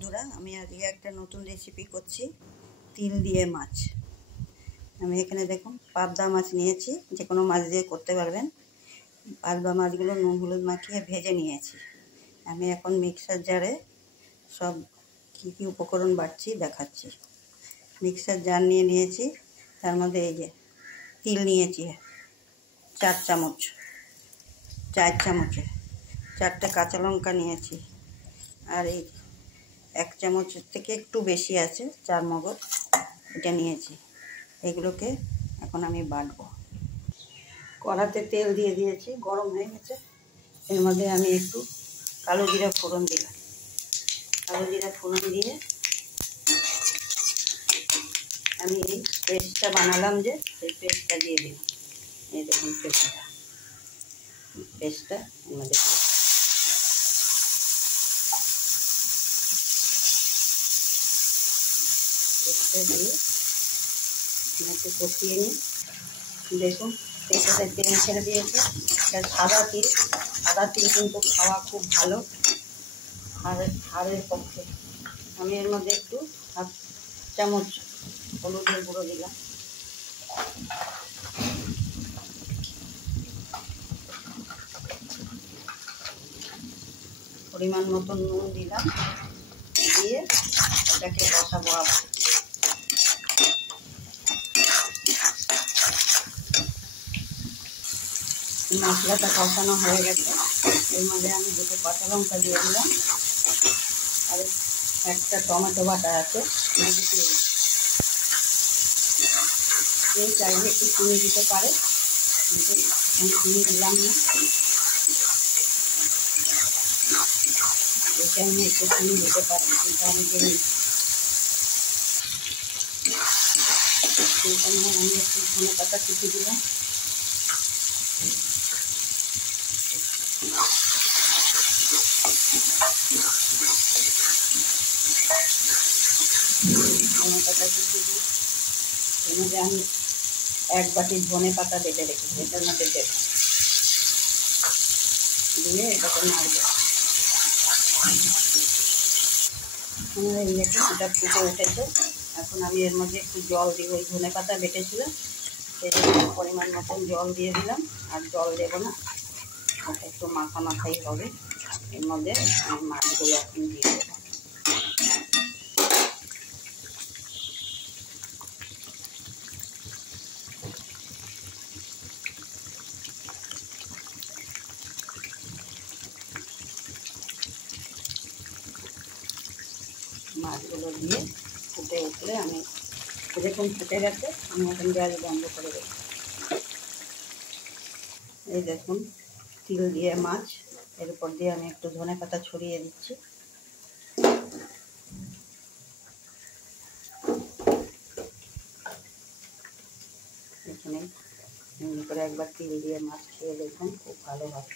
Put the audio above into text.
বন্ধুরা, আমি আজকে একটা নতুন রেসিপি করছি, তিল দিয়ে মাছ। আমি এখানে দেখুন পাবদা মাছ নিয়েছি, যে কোনো মাছ দিয়ে করতে পারবেন। পাবদা মাছগুলো নুন হলুদ মাখিয়ে ভেজে নিয়েছি। আমি এখন মিক্সার জারে সব কী কী উপকরণ বাটছি দেখাচ্ছি। মিক্সার জার নিয়ে নিয়েছি, তার মধ্যে এই যে তিল নিয়েছি 4 চামচ, 4 চামচের 4টে কাঁচা লঙ্কা নিয়েছি, আর এই 1 চামচের থেকে একটু বেশি আছে চারমগজ, এটা নিয়েছি। এগুলোকে এখন আমি বাটবো। কড়াতে তেল দিয়ে দিয়েছি, গরম হয়ে গেছে। এর মধ্যে আমি একটু কালো জিরা ফোড়ন দিলাম। কালো জিরা ফোড়ন দিয়ে আমি এই পেস্টটা বানালাম, যে সেই পেস্টটা দিয়ে দিলাম। এই দেখুন পেস্টটা এর মধ্যে পেস্টটা দিয়ে একটু কষিয়ে নিই। দেখুন পেস্টটাতে তেল ছেড়ে দিয়েছে। এটা সাদা তিল কিন্তু খাওয়া খুব ভালো হাড়ের পক্ষে। আমি এর মধ্যে একটু 1/2 চামচ হলুদের গুঁড়ো দিলাম। পরিমাণ মতন নুন দিলাম, দিয়ে এটাকে কষাবো আবার। মশলাটা কষানো হয়ে গেছে। এর মধ্যে আমি 2টো কাঁচা লঙ্কা দিয়ে দিলাম, আর একটা টমেটো বাটা আছে এই চাইলে একটু চিনি দিতে পারে, কিন্তু আমি চিনি দিলাম না। এটা আমি একটু চিনি দিতে পারি, কিন্তু আমি দিই। সেইখানে আমি একটু ধনে পাতা কুচি দিলাম। ধনে পাতা কুচি দিই। এর মধ্যে আমি 1 বাটি ধনে পাতা বেটে রেখেছি, এটার মধ্যে দেব, দিয়ে এটাকে নাড়ব। এই দেখুন এটা ফুটে উঠেছে। এখন আমি এর মধ্যে একটু জল দিব। ওই ধনে পাতা বেটেছিলাম, সেই পরিমাণ মতন জল দিয়ে দিলাম। আর জল দেবো না, ওটা একটু মাখাই হবে। এর মধ্যে আমি মাছগুলো এখন দিয়ে দেবো। মাছগুলো দিয়ে ফুটে উঠলে আমি যেরকম ফুটে গেছে, আমি এখন গ্যাস বন্ধ করে দেবো। এই দেখুন তিল দিয়ে মাছ, এর উপর দিয়ে আমি একটু ধনে পাতা ছড়িয়ে দিচ্ছি। এখানে এমনি করে একবার তিল দিয়ে মাছ খেয়ে দেখুন, খুব ভালো হয়।